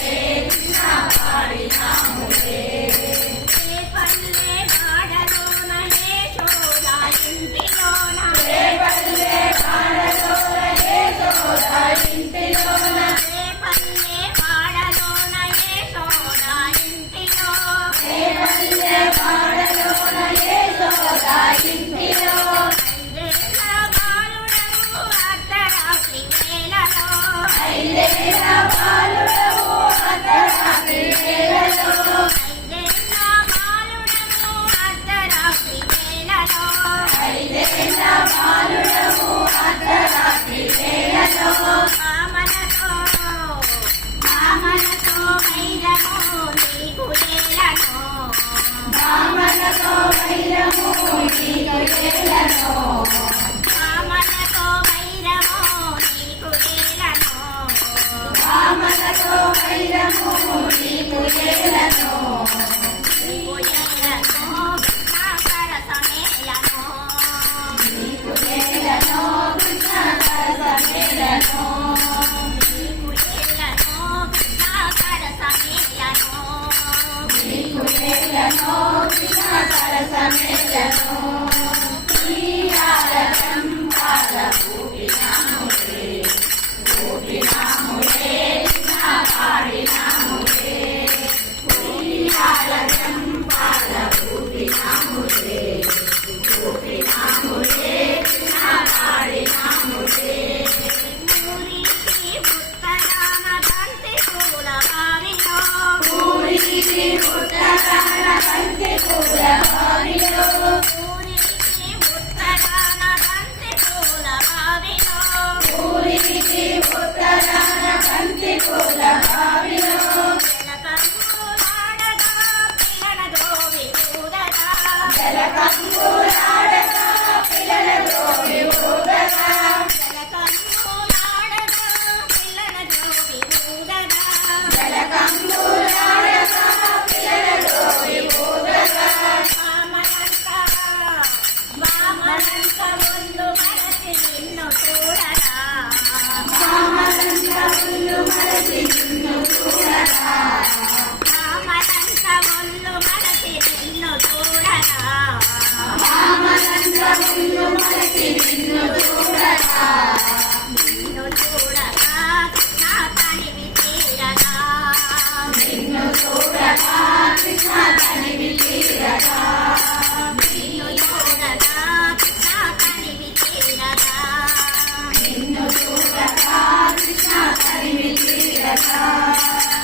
Maria. Thank you. you